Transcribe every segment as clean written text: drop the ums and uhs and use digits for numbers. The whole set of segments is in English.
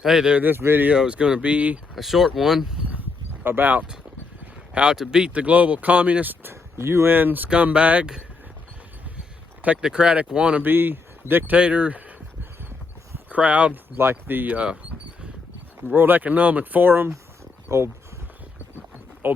Hey there, this video is going to be a short one about how to beat the global communist UN scumbag, technocratic wannabe dictator crowd like the World Economic Forum, old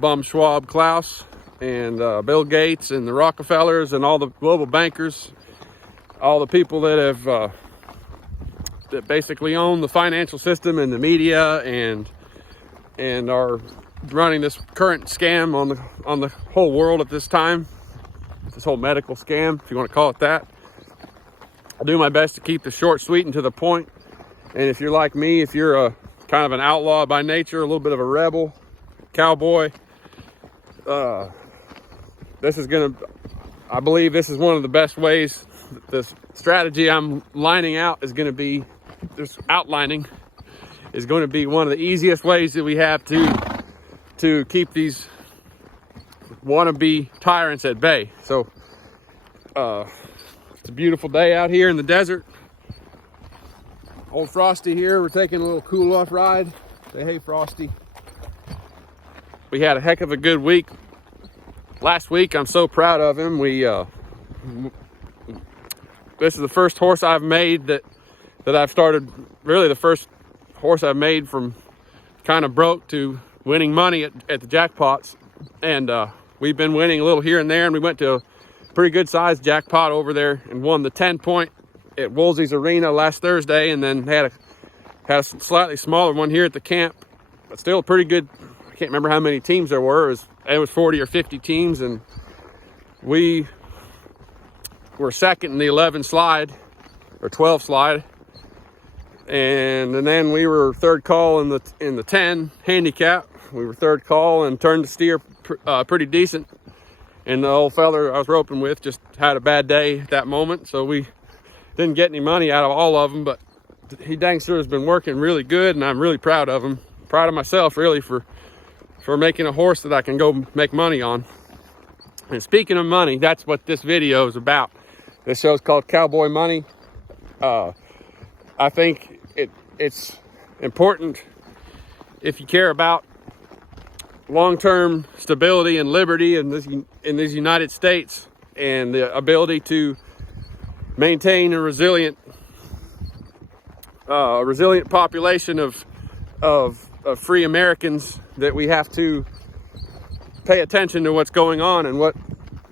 bum Schwab Klaus, and Bill Gates and the Rockefellers and all the global bankers, all the people that have that basically own the financial system and the media and are running this current scam on the whole world at this time, this whole medical scam, if you want to call it that. I'll do my best to keep this short, sweet, and to the point. And if you're like me, if you're a kind of an outlaw by nature, a little bit of a rebel, cowboy, I believe this is one of the best ways. The strategy I'm lining out is going to be, this outlining is going to be one of the easiest ways that we have to keep these wannabe tyrants at bay. So it's a beautiful day out here in the desert. Old Frosty here, we're taking a little cool off ride. Say hey, Frosty. We had a heck of a good week last week. I'm so proud of him. This is the first horse I've made that I've started, really the first horse I've made from kind of broke to winning money at the jackpots. And we've been winning a little here and there, and we went to a pretty good sized jackpot over there and won the 10-point at Woolsey's Arena last Thursday, and then had a slightly smaller one here at the camp, but still pretty good. I can't remember how many teams there were. It was 40 or 50 teams, and we were second in the 11 slide or 12 slide, and then we were third call in the 10 handicap. We were third call and turned the steer pretty decent, and the old fella I was roping with just had a bad day at that moment, so we didn't get any money out of all of them. But he dang sure has been working really good, and I'm really proud of him, proud of myself really for making a horse that I can go make money on. And speaking of money, that's what this video is about. This show's called Cowboy Money. I think it's important, if you care about long-term stability and liberty in these United States, and the ability to maintain a resilient population of free Americans, that we have to pay attention to what's going on. And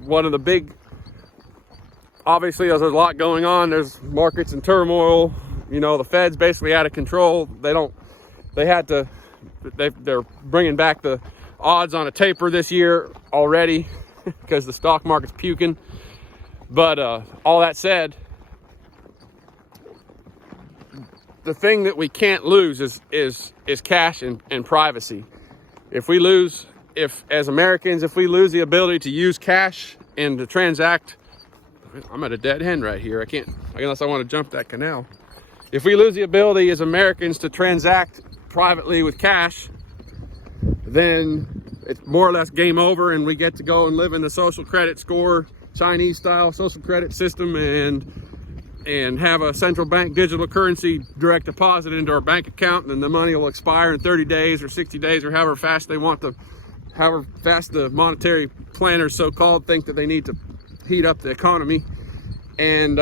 one of the big, obviously there's a lot going on. There's markets in turmoil. You know, the Fed's basically out of control. They're bringing back the odds on a taper this year already because the stock market's puking. But all that said, the thing that we can't lose is cash and privacy. As Americans, if we lose the ability to use cash and to transact, I'm at a dead end right here. I can't, unless I want to jump that canal. If we lose the ability as Americans to transact privately with cash, then it's more or less game over, and we get to go and live in the social credit score, Chinese style social credit system, and have a central bank digital currency direct deposit into our bank account, and then the money will expire in 30 days or 60 days or however fast the monetary planners, so-called, think that they need to heat up the economy. And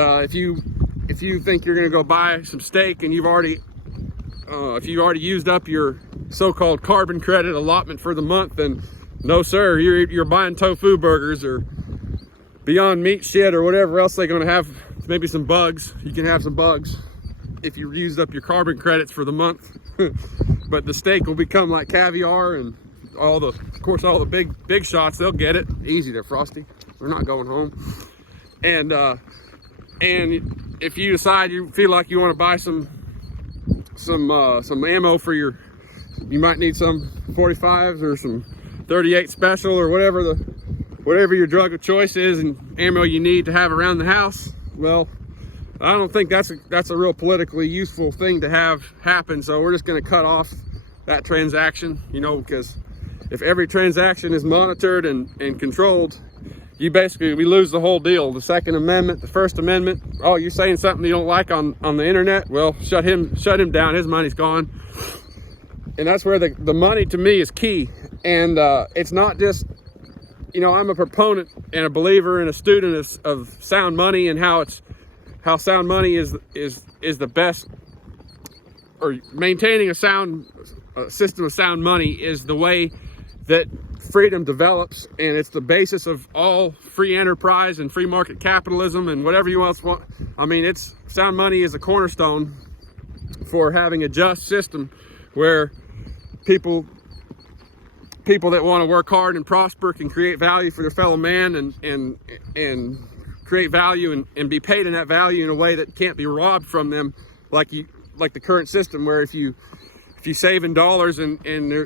if you think you're going to go buy some steak and if you already used up your so-called carbon credit allotment for the month, then no sir, you're buying tofu burgers or Beyond Meat shit or whatever else they're going to have. Maybe some bugs. You can have some bugs if you used up your carbon credits for the month. But the steak will become like caviar, and of course all the big shots, they'll get it. Easy there, Frosty. We're not going home. And if you decide you feel like you want to buy some ammo for you might need some 45s or some 38 special or whatever your drug of choice is and ammo you need to have around the house. Well, I don't think that's a real politically useful thing to have happen. So we're just going to cut off that transaction, because if every transaction is monitored and controlled, we lose the whole deal. The Second Amendment, the First Amendment. Oh, you're saying something you don't like on the internet? Well, shut him down. His money's gone. And that's where the money to me is key. And it's not just, I'm a proponent and a believer and a student of sound money, and how sound money is the best, or maintaining a system of sound money is the way that freedom develops, and it's the basis of all free enterprise and free market capitalism and whatever you else want. I mean, sound money is a cornerstone for having a just system where people that want to work hard and prosper can create value for their fellow man, and create value and be paid in that value in a way that can't be robbed from them, like the current system, where if you save in dollars and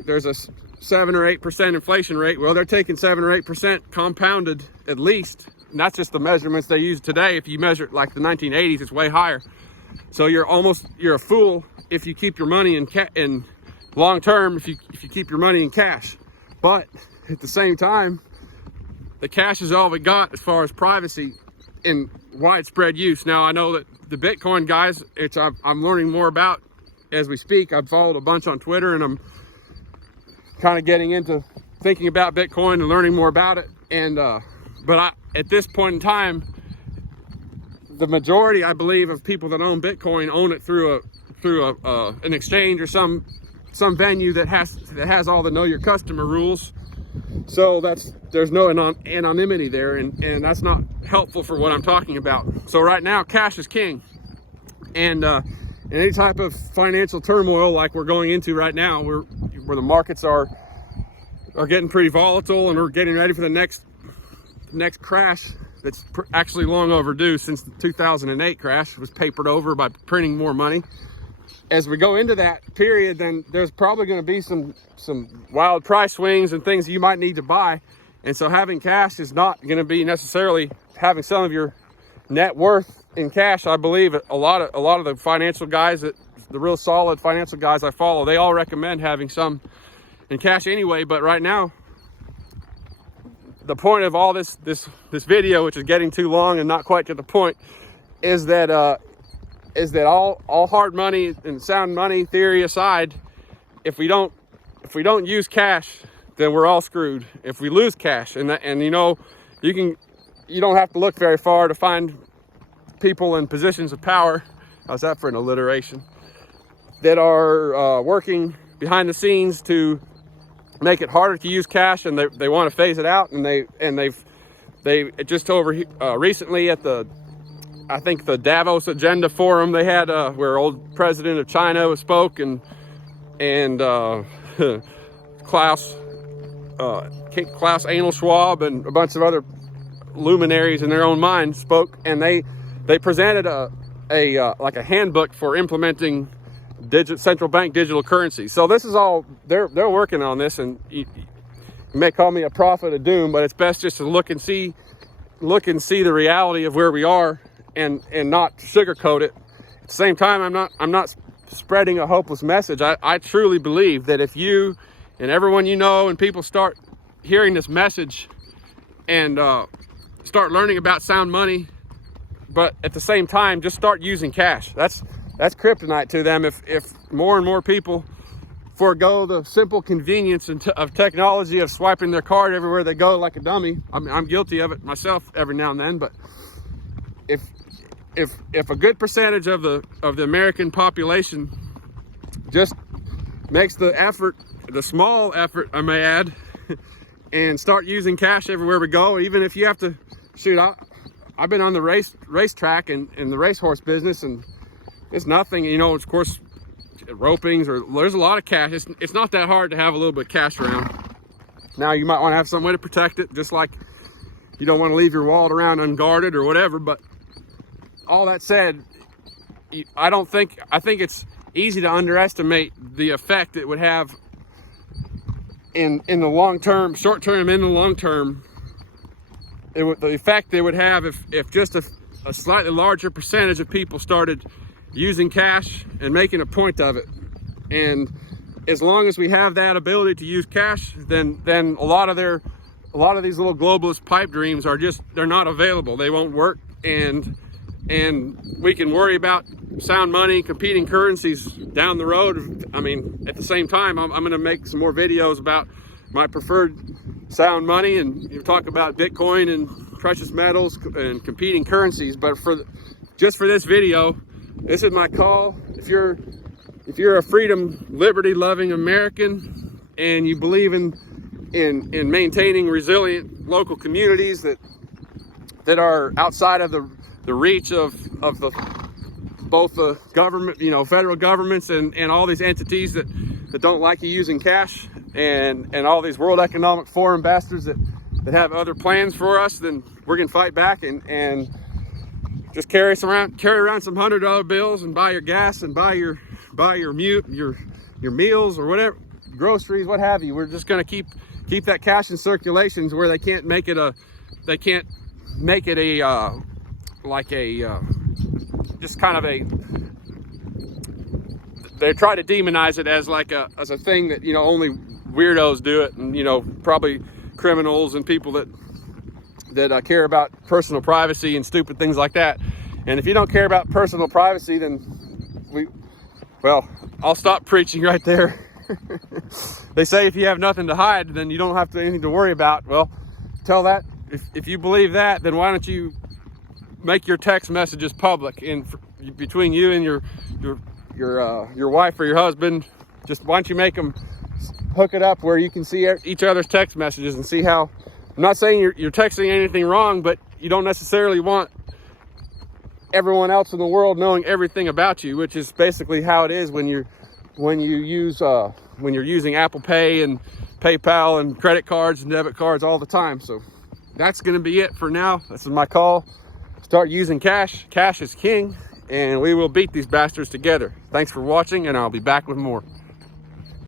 there's a 7 or 8% inflation rate, well, they're taking 7 or 8% compounded at least. And that's just the measurements they use today. If you measure it like the 1980s, it's way higher. So you're a fool if you keep your money in long term, if you keep your money in cash. But at the same time, the cash is all we got as far as privacy in widespread use. Now, I know that the Bitcoin guys, I'm learning more about as we speak. I've followed a bunch on Twitter, and I'm kind of getting into thinking about Bitcoin and learning more about it. And but at this point in time, the majority, I believe, of people that own Bitcoin own it through an exchange or some venue that has all the know your customer rules. So there's no anonymity there, and that's not helpful for what I'm talking about. So right now, cash is king, and any type of financial turmoil like we're going into right now, where the markets are getting pretty volatile, and we're getting ready for the next crash that's actually long overdue, since the 2008 crash was papered over by printing more money. As we go into that period, then there's probably going to be some wild price swings and things you might need to buy. And so having cash is not going to be necessarily having some of your net worth in cash. I believe a lot of the financial guys, the real solid financial guys I follow, they all recommend having some in cash anyway. But right now, the point of all this video, which is getting too long and not quite to the point, is that all hard money and sound money theory aside, if we don't use cash, then we're all screwed. If we lose cash, and you don't have to look very far to find people in positions of power. How's that for an alliteration? That are working behind the scenes to make it harder to use cash, and they want to phase it out, and they just over recently at I think the Davos Agenda Forum they had, where old president of China spoke, and Klaus Anal Schwab and a bunch of other luminaries in their own mind spoke, and they presented a handbook for implementing central bank digital currency. So this is all they're working on this, and you may call me a prophet of doom, but it's best just to look and see the reality of where we are, and not sugarcoat it. At the same time, I'm not spreading a hopeless message. I truly believe that if you and everyone you know and people start hearing this message and start learning about sound money, but at the same time just start using cash. That's kryptonite to them. If more and more people forego the simple convenience of technology of swiping their card everywhere they go like a dummy. I'm guilty of it myself every now and then, but if a good percentage of the American population just makes the small effort, I may add, and start using cash everywhere we go, even if you have to shoot. I've been on the racetrack and in the racehorse business, and it's nothing, of course, ropings, or there's a lot of cash. It's not that hard to have a little bit of cash around. Now, you might want to have some way to protect it, just like you don't want to leave your wallet around unguarded or whatever. But all that said, I think it's easy to underestimate the effect it would have in the long term, short term and the long term. The effect it would have if just a slightly larger percentage of people started using cash and making a point of it. And as long as we have that ability to use cash, then a lot of a lot of these little globalist pipe dreams are just, they're not available. They won't work. And we can worry about sound money, competing currencies down the road. I mean, at the same time, I'm going to make some more videos about my preferred sound money, and you talk about Bitcoin and precious metals and competing currencies. But just for this video, this is my call. If you're a freedom, liberty loving American and you believe in maintaining resilient local communities that are outside of the reach of both the government, federal governments and all these entities that don't like you using cash, and all these World Economic Forum bastards that have other plans for us, then we're gonna fight back and just carry around some $100 bills and buy your gas and buy your meals or whatever, groceries, what have you. We're just gonna keep that cash in circulation where they can't make it they try to demonize it as a thing that only weirdos do it, and probably criminals and people that care about personal privacy and stupid things like that. And if you don't care about personal privacy, then I'll stop preaching right there. They say if you have nothing to hide, then you don't have anything to worry about. Well, tell that, if you believe that, then why don't you make your text messages public, and between you and your wife or your husband, just why don't you make them hook it up where you can see each other's text messages and see how. I'm not saying you're texting anything wrong, but you don't necessarily want everyone else in the world knowing everything about you, which is basically how it is when you're using Apple Pay and PayPal and credit cards and debit cards all the time. So that's going to be it for now. This is my call. Start using cash. Cash is king, and we will beat these bastards together. Thanks for watching, and I'll be back with more.